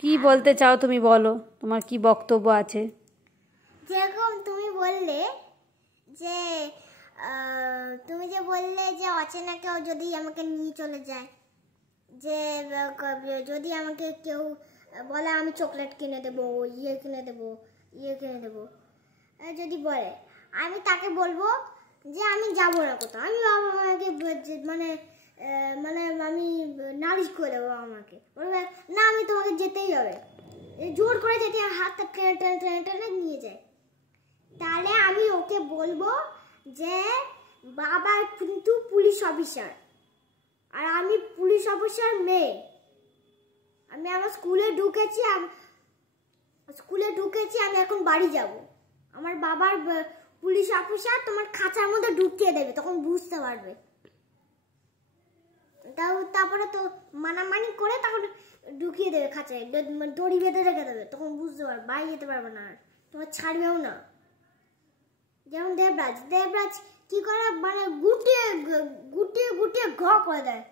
কি বলতে চাও তুমি বলো, তোমার কি বক্তব্য আছে? যেরকম তুমি বললে যে তুমি যে বললে যে অচেনা কেউ যদি আমাকে নিয়ে চলে যায়, যে যদি আমাকে কেউ বলে আমি চকলেট কিনে দেবো, ইয়ে কিনে দেবো, ইয়ে কিনে দেবো, যদি বলে, আমি তাকে বলবো যে আমি যাবো না কোথাও। আমি আমাকে মানে মানে আমি নালিশ করে দেবো, আমাকে বলবে না আমি তোমাকে যেতেই হবে, জোর করে যেতে হাতটা টেনে টেনে টেনে টেনে নিয়ে যায়। তাহলে আমি ওকে বলবো যে বাবা কিন্তু পুলিশ অফিসার, আর আমি পুলিশ অফিসার মেয়ে। আমি আমার স্কুলে ঢুকেছি, আমি এখন বাড়ি যাব। আমার বাবার পুলিশ অফিসার তোমার খাঁচার মধ্যে ঢুকিয়ে দেবে, তখন বুঝতে পারবে। তারপরে তো মানামানি করে তখন ঢুকিয়ে দেবে খাঁচায়, দড়ি বেঁধে রেখে দেবে, তখন বুঝতে পারবে, বাইরে যেতে পারবে না, আর তোমার ছাড়বেও না। যেমন দেবরাজ কি করে, মানে গুটিয়ে গুটিয়ে গুটিয়ে ঘ করে দেয়।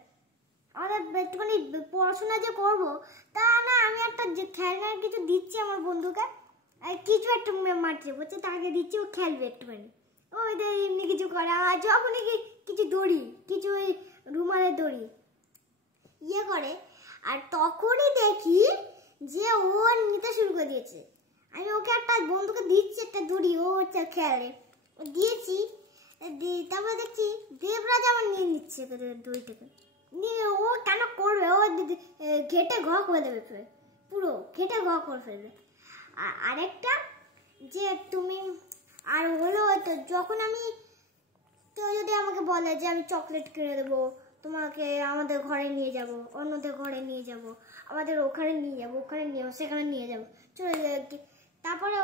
আমাদের একটুখানি পড়াশোনা যে করবো তা না, আমি একটা খেলনার কিছু দিচ্ছি আমার বন্ধুকে, কিছু একটা মারছে, বলছে তাকে দিচ্ছি, ও খেলবে একটুখানি, ওই এমনি কিছু করে, আর যখনই কিছু দড়ি, কিছু ওই রুমালের দড়ি ইয়ে করে, আর তখনই দেখি যে ও নিতে শুরু করে দিয়েছে। আমি ওকে একটা বন্ধুকে দিচ্ছি একটা দড়ি, ও খেলে দিয়েছি, তারপরে দেখছি দেবরাজ আমার নিয়ে নিচ্ছে দড়িটাকে, নিয়ে ও কেন করবে, ও ঘেটে ঘ করে দেবে, পুরো ঘেটে ঘ করে ফেলবে। আর আরেকটা যে তুমি আর হলো তো, যখন আমি কেউ যদি আমাকে বলে যে আমি চকলেট কিনে দেবো তোমাকে, আমাদের ঘরে নিয়ে যাব, অন্যদের ঘরে নিয়ে যাব, আমাদের ওখানে নিয়ে যাবো, ওখানে নিয়ে যাবো, সেখানে নিয়ে যাবো, চলে যাবে, তারপরে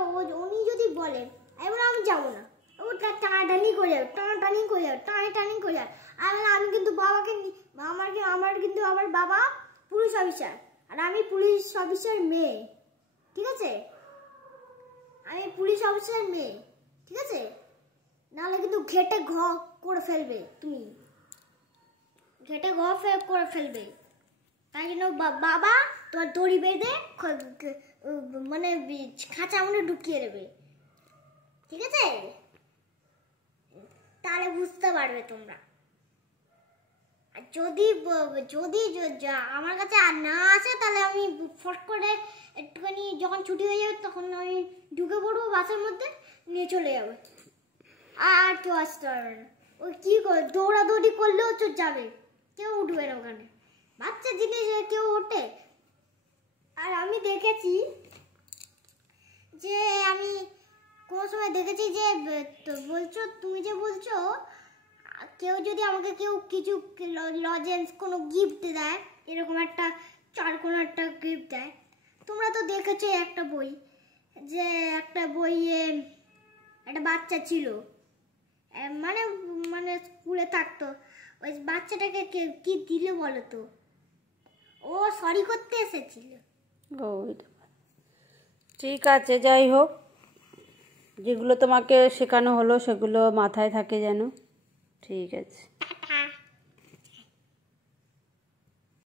উনি যদি বলে এবার আমি যাবো না, ও টানাটানি করে যাবে, টানাটানি করে যাবে, টানাটানি করে যাবে। আমি কিন্তু বাবাকে, আমার কিন্তু আমার বাবা পুলিশ অফিসার, আর আমি পুলিশ অফিসার মেয়ে, ঠিক আছে? আমি পুলিশ অফিসার মেয়ে, ঠিক আছে? নাহলে কিন্তু ঘেটে ঘ করে ফেলবে, তুমি ঘেটে ঘ করে ফেলবে। তাই জন্য বাবা তোমার দড়ি বেঁধে মানে খাঁচা মনে ঢুকিয়ে দেবে, ঠিক আছে? তাহলে বুঝতে পারবে তোমরা। আর যদি আমার কাছে আর না আসে, তাহলে আমি ফট করে একটুখানি যখন ছুটি হয়ে যাবে তখন আমি ঢুকে পড়বো বাসের মধ্যে, নিয়ে চলে যাবে, আর কেউ আসতে পারবে না। ওই কি করে দৌড়াদৌড়ি করলেও তো যাবে, কেউ উঠবে না ওখানে, বাচ্চা জিনিস কেউ ওঠে। আর আমি দেখেছি যে, আমি কোনো সময় দেখেছি যে তুমি যে বলছো কেউ যদি আমাকে কিছু লজেন্স কোনো গিফট দেয়, এরকম একটা কোনো একটা গিফট দেয়, তোমরা তো দেখেছো একটা বই, যে একটা বইয়ে একটা বাচ্চা ছিল, মানে মানে স্কুলে থাকতো, ওই বাচ্চাটাকে কি দিলে বলো তো, ও সরি করতে এসেছিল। ও ঠিক আছে, যাই হোক, যেগুলো তোমাকে শেখানো হলো সেগুলো মাথায় থাকে যেন, ঠিক আছে।